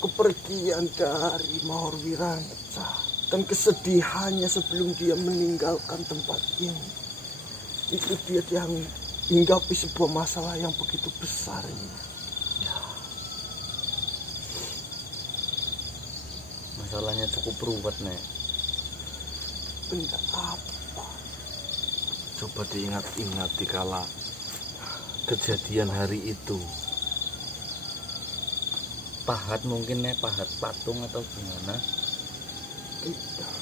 kepergian dari Maorwiranca dan kesedihannya sebelum dia meninggalkan tempat ini. Itu dia yang hinggapi sebuah masalah yang begitu besar ini. Masalahnya cukup ruwet, Nek. Benda apa? Coba diingat-ingat dikala kejadian hari itu. Pahat mungkin, Nek, pahat patung atau gimana? Tidak.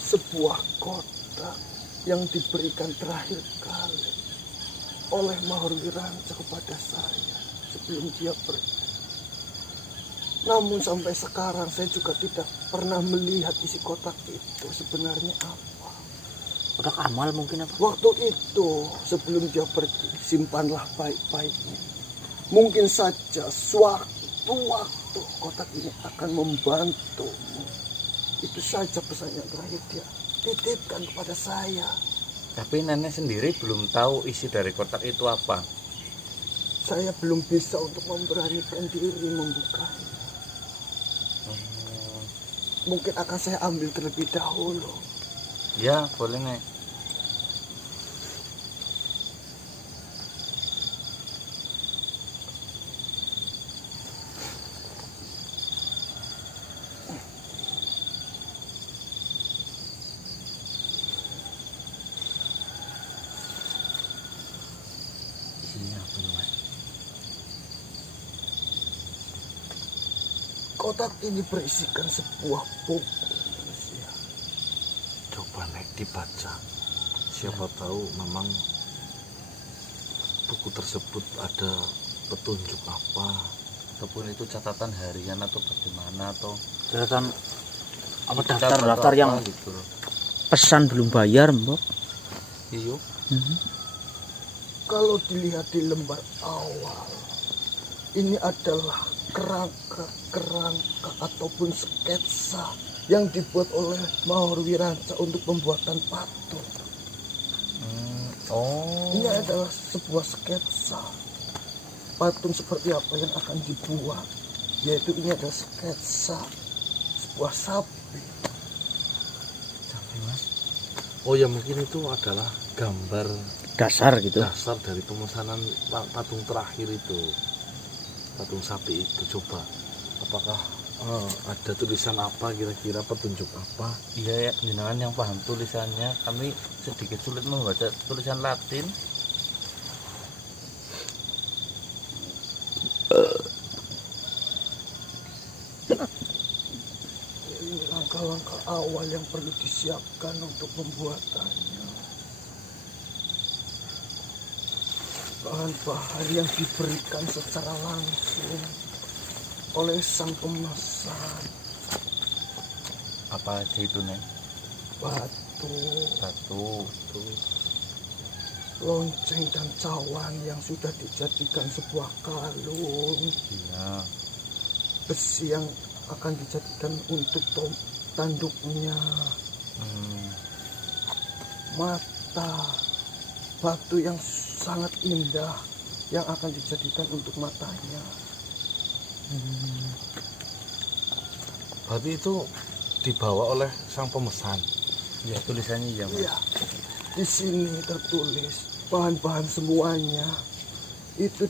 Sebuah kotak yang diberikan terakhir kali oleh Maorwiranca kepada saya sebelum dia pergi. Namun sampai sekarang saya juga tidak pernah melihat isi kotak itu sebenarnya apa. Kotak amal mungkin apa? Waktu itu sebelum dia pergi, simpanlah baik-baiknya. Mungkin saja suatu kotak ini akan membantumu. Itu saja pesan yang terakhir dia titipkan kepada saya. Tapi nenek sendiri belum tahu isi dari kotak itu apa. Saya belum bisa untuk memberanikan diri membukanya. Mungkin akan saya ambil terlebih dahulu. Ya, boleh, Nek. Isinya apa, Mas? Kotak ini berisikan sebuah buku. Coba Nek dibaca. Siapa tahu memang buku tersebut ada petunjuk apa. Ataupun itu catatan harian atau bagaimana, atau Catatan apa, kitab daftar-daftar atau yang apa gitu. pesan belum bayar, Mbok. Iya. Kalau dilihat di lembar awal, ini adalah kerangka ataupun sketsa yang dibuat oleh Maorwiranca untuk pembuatan patung. Ini adalah sebuah sketsa patung seperti apa yang akan dibuat, yaitu ini adalah sketsa sebuah sapi. Sapi, Mas. Oh ya, mungkin itu adalah gambar Dasar gitu. dasar dari pemesanan patung terakhir itu, patung sapi itu. Coba apakah ada tulisan apa, kira-kira petunjuk apa? Iya ya, jenengan yang paham tulisannya. Kami sedikit sulit membaca tulisan Latin. Ini langkah-langkah awal yang perlu disiapkan untuk pembuatannya. Bahan-bahan yang diberikan secara langsung oleh sang pemesan. Apa aja itu, Nek? Batu, Batu. lonceng dan cawan yang sudah dijadikan sebuah kalung, Iya. besi yang akan dijadikan untuk tanduknya, mata, batu yang sangat indah yang akan dijadikan untuk matanya. Berarti itu dibawa oleh sang pemesan. Ya, tulisannya iya, Mas. Iya, di sini tertulis bahan-bahan semuanya itu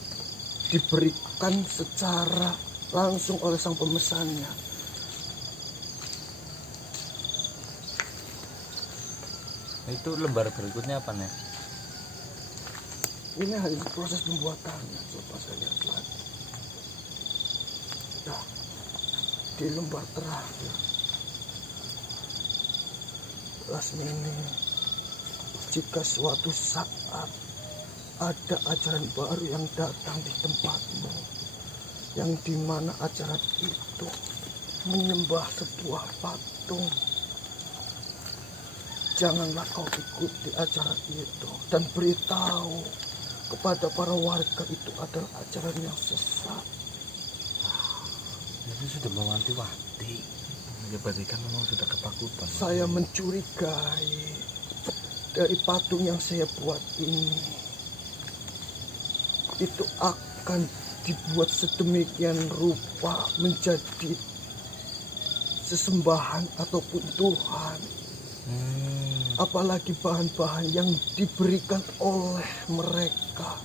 diberikan secara langsung oleh sang pemesannya. Itu lembar berikutnya apa, Nek? Ini hanya proses pembuatannya. Coba saya lihat lagi. Nah, di lembar terakhir, Lasmini, jika suatu saat ada ajaran baru yang datang di tempatmu, yang dimana ajaran itu menyembah sebuah patung, janganlah kau ikuti ajaran itu dan beritahu kepada para warga itu adalah ajaran yang sesat. Itu sudah mewanti-wanti. Ya berarti kan memang sudah ketakutan. Saya mencurigai dari patung yang saya buat ini, itu akan dibuat sedemikian rupa menjadi sesembahan ataupun Tuhan. Apalagi bahan-bahan yang diberikan oleh mereka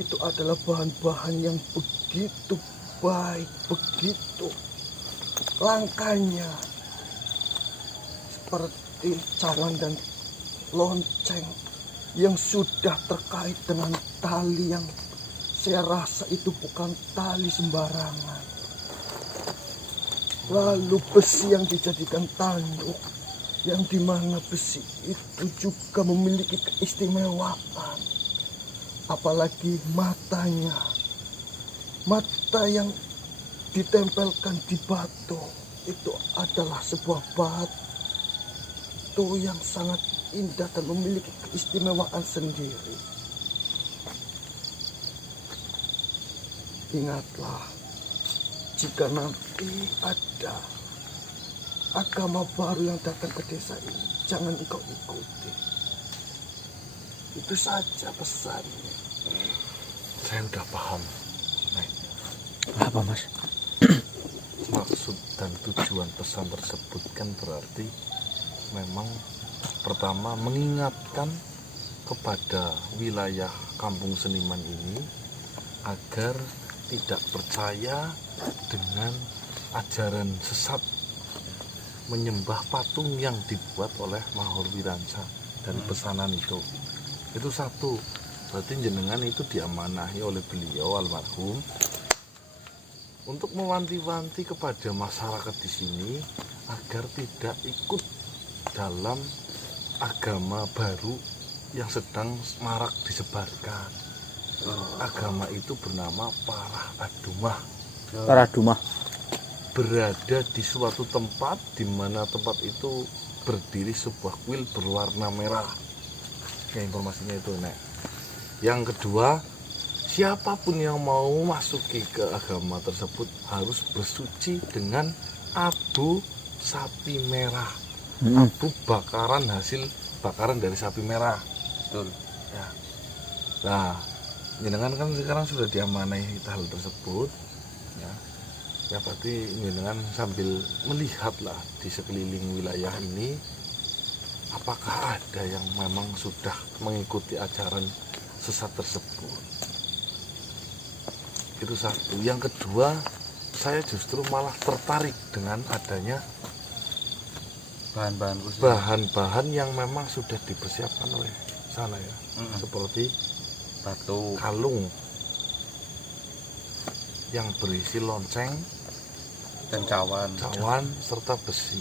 itu adalah bahan-bahan yang begitu baik, begitu langkanya, seperti cawan dan lonceng yang sudah terkait dengan tali yang saya rasa itu bukan tali sembarangan. Lalu besi yang dijadikan tanduk, yang dimana besi itu juga memiliki keistimewaan. Apalagi matanya, mata yang ditempelkan di batu itu adalah sebuah batu yang sangat indah dan memiliki keistimewaan sendiri. Ingatlah, jika nanti ada agama baru yang datang ke desa ini, jangan engkau ikuti. Itu saja pesannya. Saya udah paham. Apa Mas? Maksud dan tujuan pesan tersebut kan berarti memang pertama mengingatkan kepada wilayah kampung seniman ini agar tidak percaya dengan ajaran sesat menyembah patung yang dibuat oleh Mahor Wiransa dari pesanan itu satu. Berarti jenengan itu diamanahi oleh beliau almarhum untuk mewanti-wanti kepada masyarakat di sini agar tidak ikut dalam agama baru yang sedang marak disebarkan. Agama itu bernama Paradumah. Paradumah. Berada di suatu tempat di mana tempat itu berdiri sebuah kuil berwarna merah. Ya, informasinya itu, Nek. Yang kedua, siapapun yang mau masuki ke agama tersebut harus bersuci dengan abu sapi merah. Abu bakaran hasil bakaran dari sapi merah. Betul. Ya. Nah, jenengan kan sekarang sudah diamanahi hal tersebut. Ya berarti jenengan sambil melihatlah di sekeliling wilayah ini apakah ada yang memang sudah mengikuti ajaran sesat tersebut. Itu satu. Yang kedua, saya justru malah tertarik dengan adanya Bahan-bahan khusus. bahan-bahan yang memang sudah dipersiapkan oleh sana ya. Seperti Batu. kalung yang berisi lonceng Dan cawan. serta besi.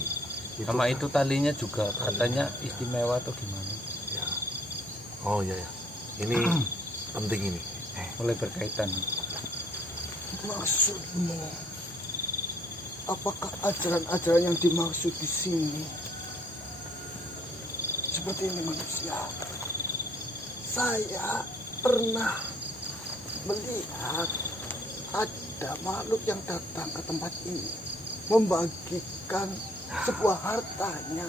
Sama itu talinya juga katanya istimewa atau gimana? Ya. Oh ya. Ini penting ini. Mulai berkaitan. Maksudmu, apakah ajaran-ajaran yang dimaksud di sini seperti ini manusia? Saya pernah melihat ada makhluk yang datang ke tempat ini membagikan sebuah hartanya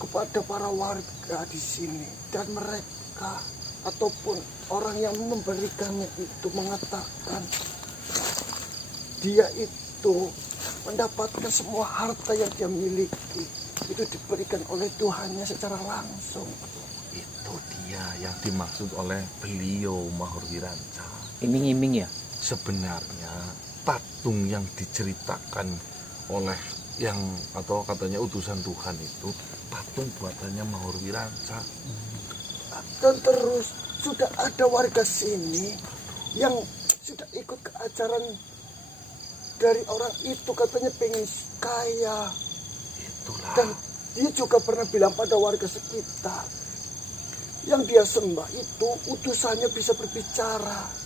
kepada para warga di sini, dan mereka ataupun orang yang memberikannya itu mengatakan dia itu mendapatkan semua harta yang dia miliki itu diberikan oleh Tuhannya secara langsung. Itu dia yang dimaksud oleh beliau Mahor Wiransa. Iming-iming ya? Sebenarnya patung yang diceritakan oleh yang atau katanya utusan Tuhan itu patung buatannya Mahor Wiransa. Dan terus sudah ada warga sini yang sudah ikut ke ajaran dari orang itu, katanya pengen kaya. Itulah. Dan dia juga pernah bilang pada warga sekitar yang dia sembah itu utusannya bisa berbicara.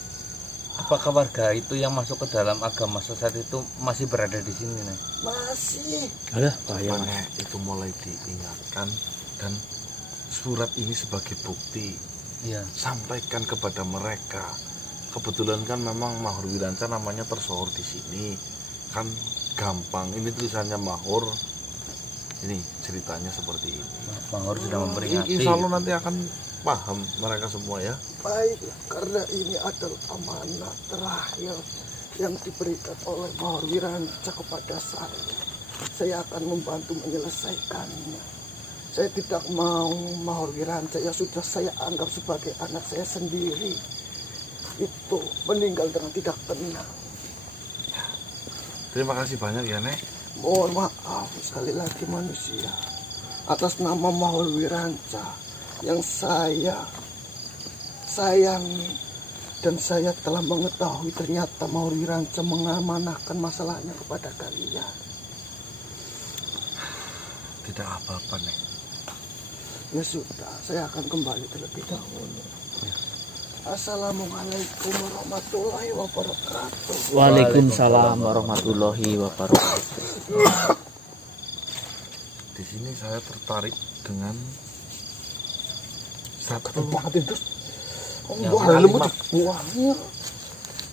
Apakah warga itu yang masuk ke dalam agama sesat itu masih berada di sini, Nek? Masih. Alah, bahaya. Makanya itu mulai diingatkan dan surat ini sebagai bukti. Iya. Sampaikan kepada mereka. Kebetulan kan memang Mahor Wiransa namanya tersohor di sini. Kan gampang. Ini tulisannya Mahor Ini ceritanya seperti ini. Mahor sudah memperingati. Insya Allah nanti akan paham mereka semua ya. Baik, karena ini adalah amanah terakhir yang diberikan oleh Mahor Wiranca kepada saya. Saya akan membantu menyelesaikannya. Saya tidak mau Mahor Wiranca yang sudah saya anggap sebagai anak saya sendiri itu meninggal dengan tidak tenang. Terima kasih banyak ya Nek. Mohon maaf sekali lagi manusia atas nama Mahor Wiranca yang saya sayangi, dan saya telah mengetahui ternyata Mahor Wiranca mengamanahkan masalahnya kepada kalian. Tidak apa-apa Nek. Ya sudah, saya akan kembali terlebih dahulu. Assalamualaikum warahmatullahi wabarakatuh. Waalaikumsalam warahmatullahi wabarakatuh. Di sini saya tertarik dengan satu Banget itu. Ya, Wah, kalimat. lembut buahnya.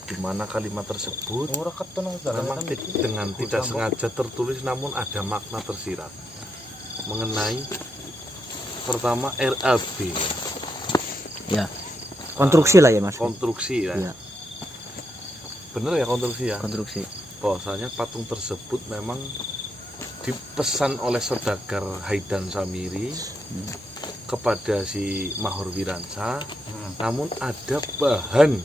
di mana kalimat tersebut Ora keton memang dengan tidak sengaja tertulis namun ada makna tersirat mengenai pertama RAB Ya. Konstruksi lah ya Mas. konstruksi ya. Iya. Bener ya konstruksi ya. Konstruksi. Bahwasanya patung tersebut memang dipesan oleh saudagar Haidan Samiri kepada si Mahor Wiranca, namun ada bahan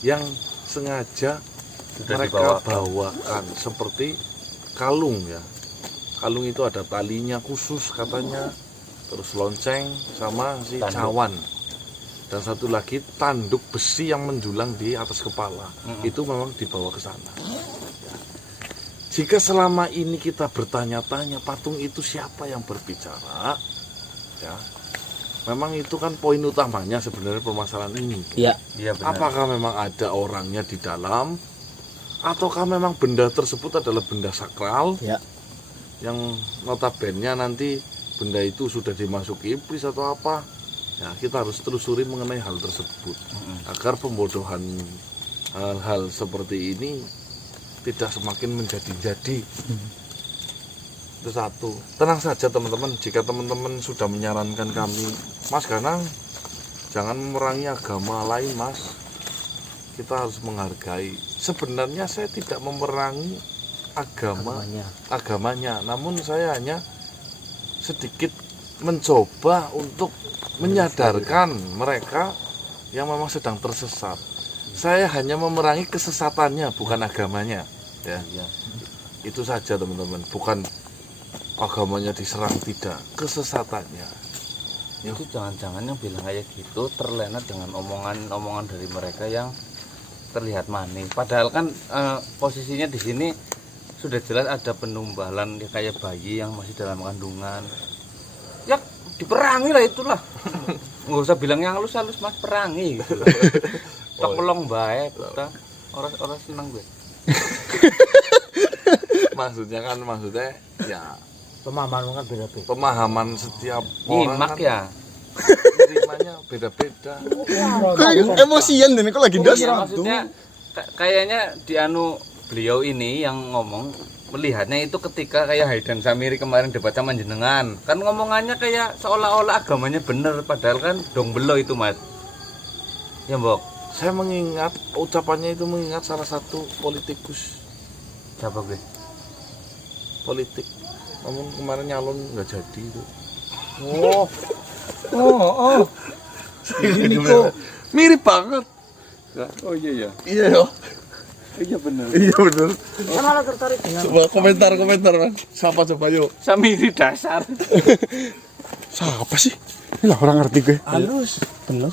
yang sengaja Sudah mereka dibawakan. bawakan seperti kalung ya. Kalung itu ada talinya khusus katanya, terus lonceng sama si Tanduk. cawan. Dan satu lagi tanduk besi yang menjulang di atas kepala. Itu memang dibawa ke sana. Ya. Jika selama ini kita bertanya-tanya patung itu siapa yang berbicara, ya, memang itu kan poin utamanya sebenarnya permasalahan ini. Iya. Iya benar. Apakah memang ada orangnya di dalam, ataukah memang benda tersebut adalah benda sakral, Ya. yang notabene nanti benda itu sudah dimasuki iblis atau apa? Ya, kita harus telusuri mengenai hal tersebut agar pembodohan hal-hal seperti ini tidak semakin menjadi-jadi. Itu satu. Tenang saja teman-teman, jika teman-teman sudah menyarankan kami, Mas Ganang, jangan memerangi agama lain Mas. Kita harus menghargai. Sebenarnya saya tidak memerangi agamanya, namun saya hanya sedikit mencoba untuk menyadarkan mereka yang memang sedang tersesat. Saya hanya memerangi kesesatannya, bukan agamanya. Ya, itu saja teman-teman. Bukan agamanya diserang, tidak, kesesatannya. Itu jangan-jangan yang bilang kayak gitu terlena dengan omongan-omongan dari mereka yang terlihat manis. Padahal kan posisinya di sini sudah jelas ada penumbalan kayak bayi yang masih dalam kandungan. Ya diperangi lah itulah. Nggak usah bilang yang halus-halus Mas, perangi gitu. Tak pelong baik kita orang senang gue. Maksudnya ya Pemahaman kan beda-beda. pemahaman setiap orang Nyimak kan ya. terimanya beda-beda. Kayak emosian dan kok lagi Iya, maksudnya kayaknya di beliau ini yang ngomong melihatnya itu ketika kayak Haidan Samiri kemarin debat sama jenengan kan ngomongannya kayak seolah-olah agamanya bener padahal kan dong belo itu Mas ya Mbok. Saya mengingat ucapannya itu mengingat salah satu politikus Siapa gue? politik, namun kemarin nyalon nggak jadi itu. ini kok Mirip banget. Oh iya iya ya. iya bener. Iya bener. Saya malah tertarik dengan Coba komentar Mas. Siapa coba yuk? Samiri dasar. Siapa sih? Ini lah orang ngerti gue. halus. Bener.